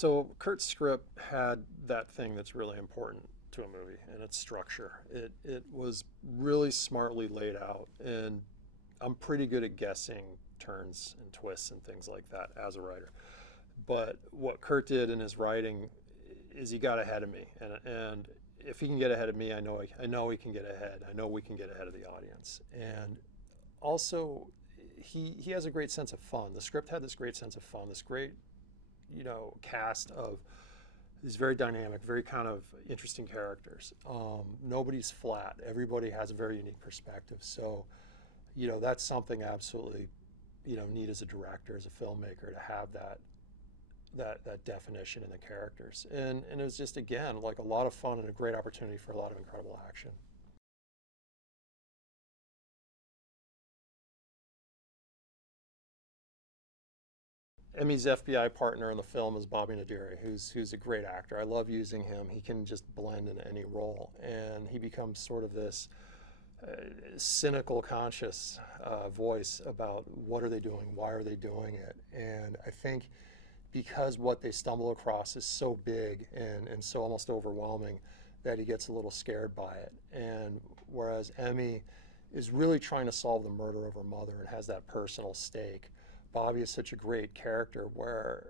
So Kurt's script had that thing that's really important to a movie, and its structure. It was really smartly laid out, and I'm pretty good at guessing turns and twists and things like that as a writer. But what Kurt did in his writing is he got ahead of me, and if he can get ahead of me, I know he can get ahead. I know we can get ahead of the audience, and also he has a great sense of fun. The script had this great sense of fun, this great cast of these very dynamic, very kind of interesting characters. Nobody's flat. Everybody has a very unique perspective. So, that's something absolutely, need as a director, as a filmmaker, to have that definition in the characters. And it was just, again, like a lot of fun and a great opportunity for a lot of incredible action. Emmy's FBI partner in the film is Bobby Nadiri, who's a great actor. I love using him. He can just blend in any role, and he becomes sort of this cynical, conscious voice about what are they doing, why are they doing it, and I think because what they stumble across is so big and so almost overwhelming that he gets a little scared by it. And whereas Emmy is really trying to solve the murder of her mother and has that personal stake, Bobby is such a great character where,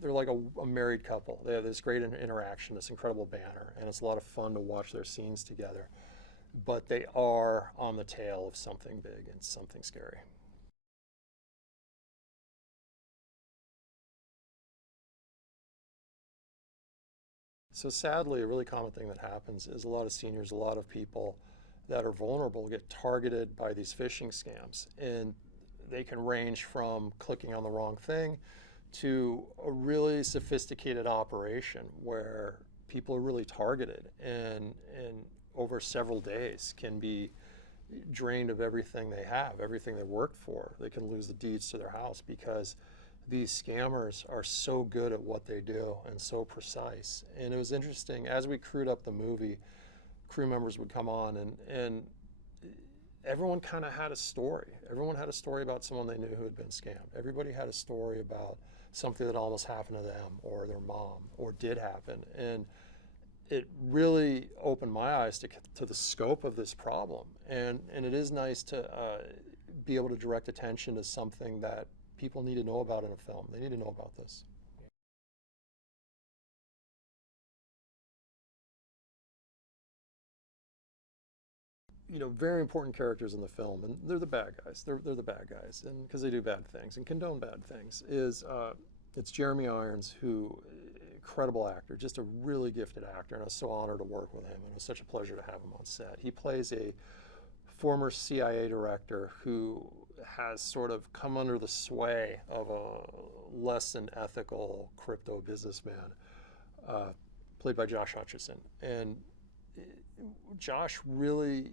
they're like a married couple. They have this great interaction, this incredible banter, and it's a lot of fun to watch their scenes together. But they are on the tail of something big and something scary. So sadly, a really common thing that happens is a lot of seniors, a lot of people that are vulnerable get targeted by these phishing scams. And they can range from clicking on the wrong thing to a really sophisticated operation where people are really targeted and over several days can be drained of everything they have, everything they worked for. They can lose the deeds to their house because these scammers are so good at what they do and so precise. And it was interesting, as we crewed up the movie, crew members would come on and everyone kind of had a story. Everyone had a story about someone they knew who had been scammed. Everybody had a story about something that almost happened to them or their mom or did happen. And it really opened my eyes to the scope of this problem. And it is nice to be able to direct attention to something that people need to know about in a film. They need to know about this. Very important characters in the film, and they're the bad guys. They're the bad guys, and because they do bad things and condone bad things. It's Jeremy Irons, who incredible actor, just a really gifted actor, and I was so honored to work with him, and it was such a pleasure to have him on set. He plays a former CIA director who has sort of come under the sway of a less than ethical crypto businessman, uh, played by Josh Hutcherson. And Josh really,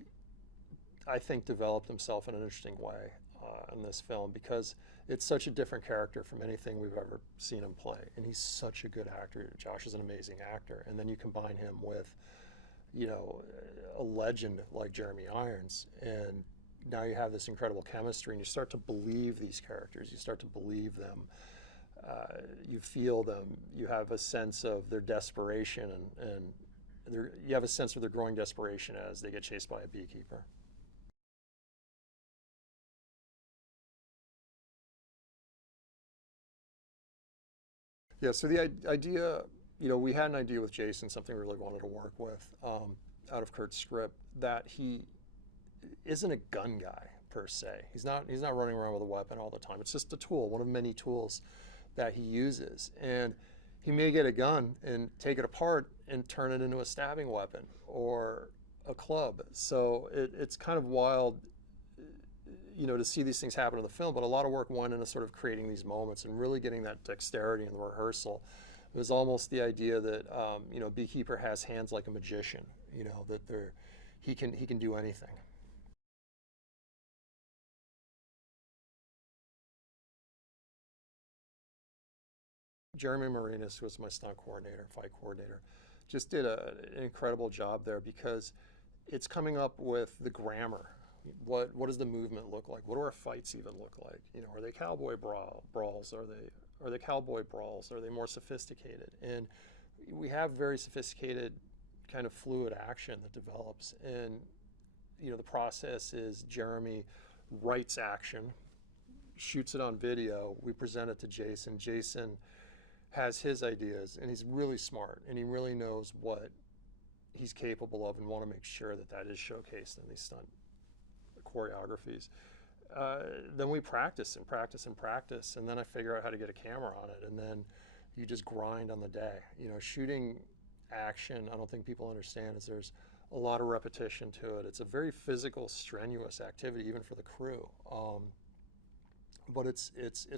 I think, developed himself in an interesting way in this film because it's such a different character from anything we've ever seen him play. And he's such a good actor. Josh is an amazing actor. And then you combine him with, a legend like Jeremy Irons, and now you have this incredible chemistry, and you start to believe these characters. You start to believe them. You feel them. You have a sense of their desperation, and you have a sense of their growing desperation as they get chased by a beekeeper. Yeah, so the idea, we had an idea with Jason, something we really wanted to work with, out of Kurt's script, that he isn't a gun guy per se. He's not running around with a weapon all the time. It's just a tool, one of many tools that he uses. And he may get a gun and take it apart and turn it into a stabbing weapon or a club. So it's kind of wild, to see these things happen in the film, but a lot of work went into sort of creating these moments and really getting that dexterity in the rehearsal. It was almost the idea that, Beekeeper has hands like a magician, that he can do anything. Jeremy Marinas, who was my stunt coordinator, fight coordinator, just did an incredible job there because it's coming up with the grammar. What does the movement look like? What do our fights even look like? Are they cowboy brawls? Are they Are they cowboy brawls? Are they more sophisticated? And we have very sophisticated kind of fluid action that develops. And the process is Jeremy writes action, shoots it on video, we present it to Jason. Jason has his ideas, and he's really smart, and he really knows what he's capable of, and want to make sure that that is showcased in these stunt choreographies. Then we practice and practice and practice, and then I figure out how to get a camera on it, and then you just grind on the day. Shooting action, I don't think people understand, is there's a lot of repetition to it. It's a very physical, strenuous activity, even for the crew. But it's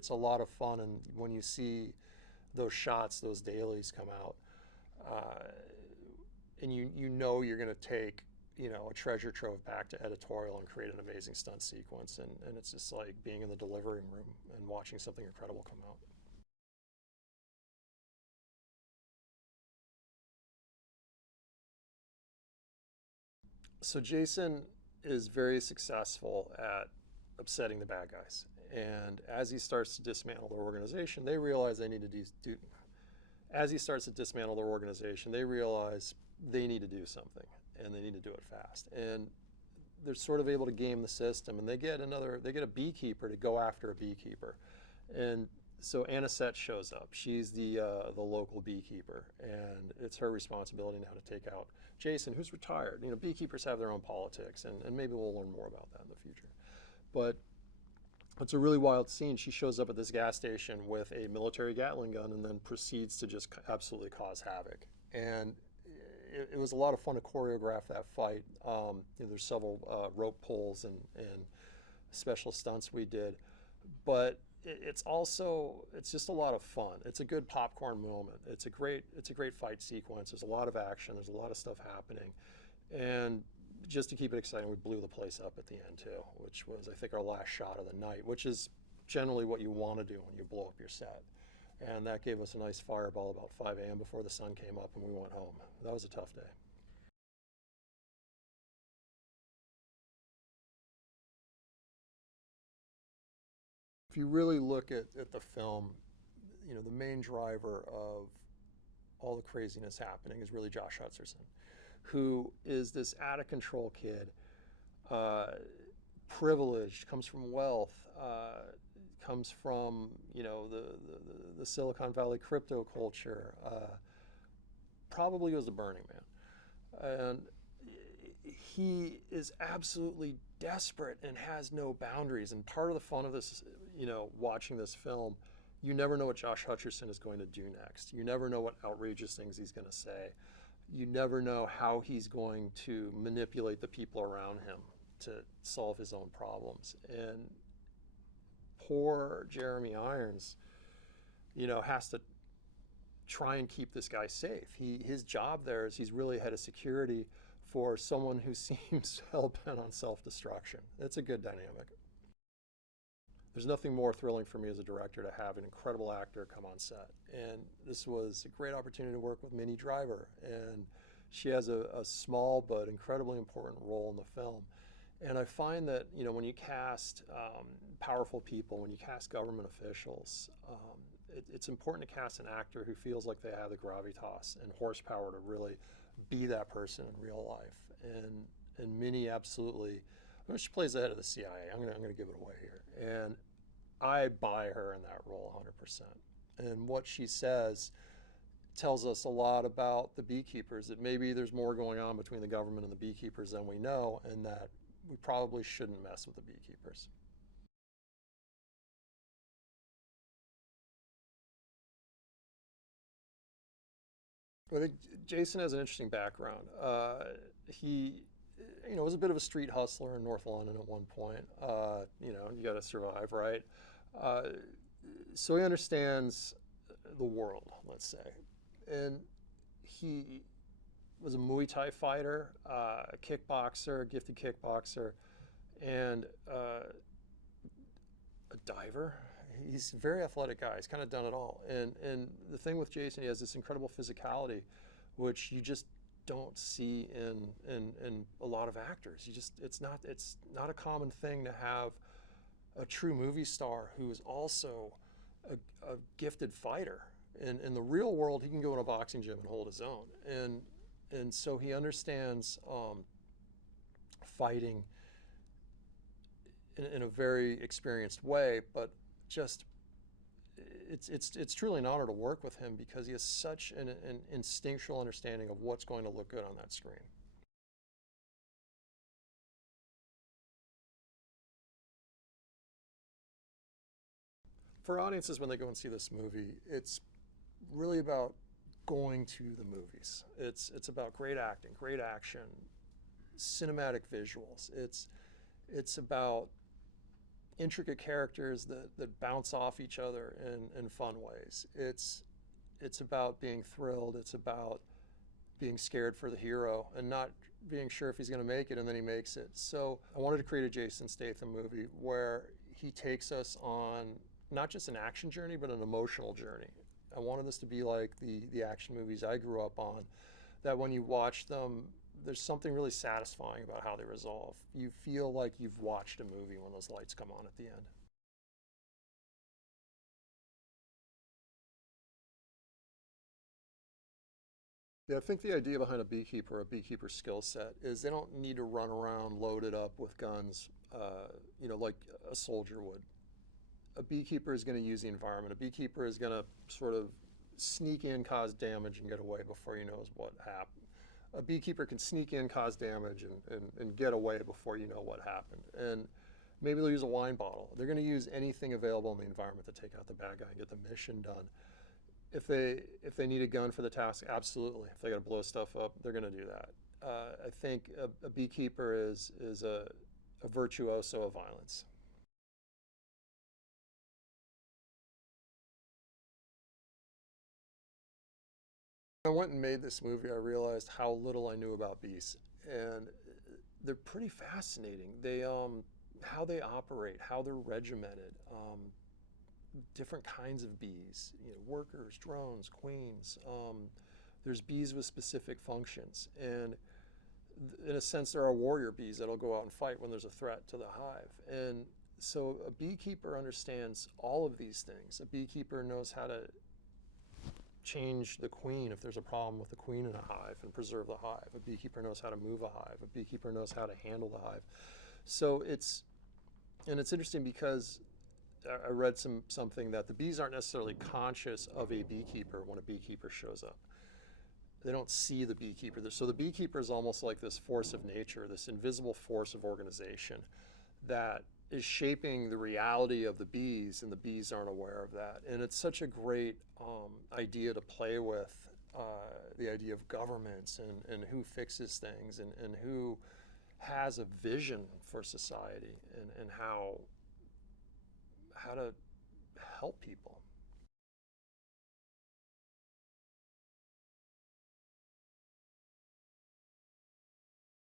a lot of fun, and when you see those shots, those dailies come out, and you know you're going to take a treasure trove back to editorial and create an amazing stunt sequence, and it's just like being in the delivery room and watching something incredible come out. So Jason is very successful at upsetting the bad guys, and as he starts to dismantle their organization, they realize they need to do. As he starts to dismantle their organization, they realize they need to do something, and they need to do it fast. And they're sort of able to game the system, and they get a beekeeper to go after a beekeeper, and so Anisette shows up. She's the local beekeeper, and it's her responsibility now to take out Jason, who's retired. Beekeepers have their own politics, and maybe we'll learn more about that in the future. But it's a really wild scene. She shows up at this gas station with a military Gatling gun and then proceeds to just absolutely cause havoc. And it was a lot of fun to choreograph that fight. There's several rope pulls and special stunts we did, but it's just a lot of fun. It's a good popcorn moment. It's a great fight sequence. There's a lot of action. There's a lot of stuff happening, and just to keep it exciting, we blew the place up at the end too, which was, I think, our last shot of the night, which is generally what you want to do when you blow up your set. And that gave us a nice fireball about 5 a.m. before the sun came up, and we went home. That was a tough day. If you really look at the film, the main driver of all the craziness happening is really Josh Hutcherson, who is this out-of-control kid, privileged, comes from wealth, comes from the Silicon Valley crypto culture, probably was the Burning Man, and he is absolutely desperate and has no boundaries. And part of the fun of this, watching this film, you never know what Josh Hutcherson is going to do next. You never know what outrageous things he's going to say. You never know how he's going to manipulate the people around him to solve his own problems. And poor Jeremy Irons, has to try and keep this guy safe. His job there is he's really head of security for someone who seems hell-bent on self-destruction. It's a good dynamic. There's nothing more thrilling for me as a director to have an incredible actor come on set. And this was a great opportunity to work with Minnie Driver. And she has a small but incredibly important role in the film. And I find that, when you cast powerful people, when you cast government officials, it's important to cast an actor who feels like they have the gravitas and horsepower to really be that person in real life. And Minnie absolutely, she plays the head of the CIA. I'm gonna give it away here. And I buy her in that role 100%. And what she says tells us a lot about the beekeepers, that maybe there's more going on between the government and the beekeepers than we know, and that we probably shouldn't mess with the beekeepers. I think Jason has an interesting background. He, was a bit of a street hustler in North London at one point. You got to survive, right? So he understands the world, let's say. And he was a Muay Thai fighter, a kickboxer, gifted kickboxer, and a diver. He's a very athletic guy. He's kind of done it all. And the thing with Jason, he has this incredible physicality, which you just don't see in a lot of actors. It's not a common thing to have a true movie star who is also a gifted fighter. In the real world, he can go in a boxing gym and hold his own. And so he understands fighting in a very experienced way, but just it's truly an honor to work with him because he has such an instinctual understanding of what's going to look good on that screen. For audiences, when they go and see this movie, it's really about going to the movies. It's about great acting, great action, cinematic visuals. It's about intricate characters that bounce off each other in fun ways. It's about being thrilled. It's about being scared for the hero and not being sure if he's going to make it, and then he makes it. So I wanted to create a Jason Statham movie where he takes us on not just an action journey, but an emotional journey. I wanted this to be like the action movies I grew up on, that when you watch them, there's something really satisfying about how they resolve. You feel like you've watched a movie when those lights come on at the end. Yeah, I think the idea behind a beekeeper skill set is they don't need to run around loaded up with guns, like a soldier would. A beekeeper is going to use the environment. A beekeeper is going to sort of sneak in, cause damage, and get away before he knows what happened. A beekeeper can sneak in, cause damage, and get away before you know what happened. And maybe they'll use a wine bottle. They're going to use anything available in the environment to take out the bad guy and get the mission done. If they need a gun for the task, absolutely. If they got to blow stuff up, they're going to do that. I think a beekeeper is a virtuoso of violence. When I went and made this movie, I realized how little I knew about bees, and they're pretty fascinating. How they operate, how they're regimented, different kinds of bees, workers, drones, queens. There's bees with specific functions, and in a sense, there are warrior bees that'll go out and fight when there's a threat to the hive. And so a beekeeper understands all of these things. A beekeeper knows how to change the queen if there's a problem with the queen in a hive and preserve the hive. A beekeeper knows how to move a hive. A beekeeper knows how to handle the hive. So it's interesting because I read something that the bees aren't necessarily conscious of a beekeeper when a beekeeper shows up. They don't see the beekeeper. So the beekeeper is almost like this force of nature, this invisible force of organization that is shaping the reality of the bees, and the bees aren't aware of that. And it's such a great idea to play with, the idea of governments and who fixes things and who has a vision for society and how to help people.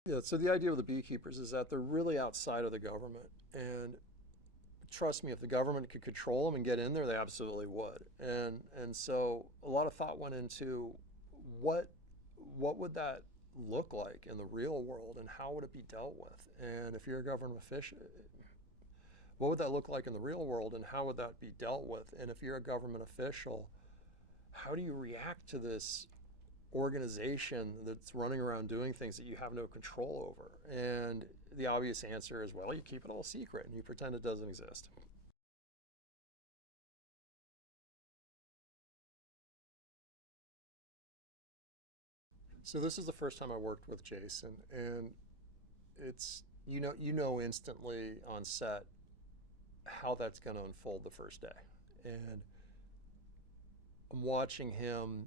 Yeah, so the idea of the beekeepers is that they're really outside of the government. And trust me, if the government could control them and get in there, they absolutely would. And so a lot of thought went into what would that look like in the real world and how would it be dealt with? And if you're a government official, what would that look like in the real world and how would that be dealt with? And if you're a government official, how do you react to this organization that's running around doing things that you have no control over? And the obvious answer is, well, you keep it all secret and you pretend it doesn't exist. So this is the first time I worked with Jason, and it's you know instantly on set how that's going to unfold the first day. And I'm watching him,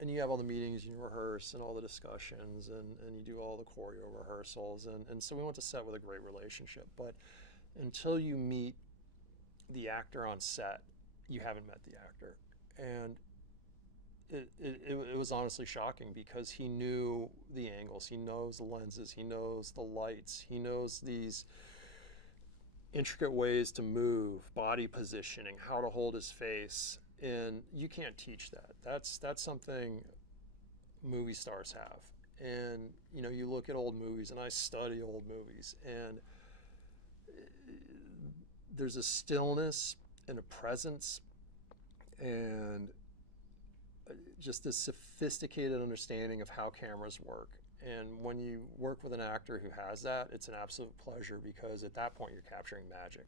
and you have all the meetings, you rehearse and all the discussions, and you do all the choreo rehearsals. And so we went to set with a great relationship. But until you meet the actor on set, you haven't met the actor. And it was honestly shocking because he knew the angles, he knows the lenses, he knows the lights, he knows these intricate ways to move, body positioning, how to hold his face. And you can't teach that. That's something movie stars have. And you look at old movies, and I study old movies, and there's a stillness and a presence and just this sophisticated understanding of how cameras work. And when you work with an actor who has that, it's an absolute pleasure, because at that point you're capturing magic.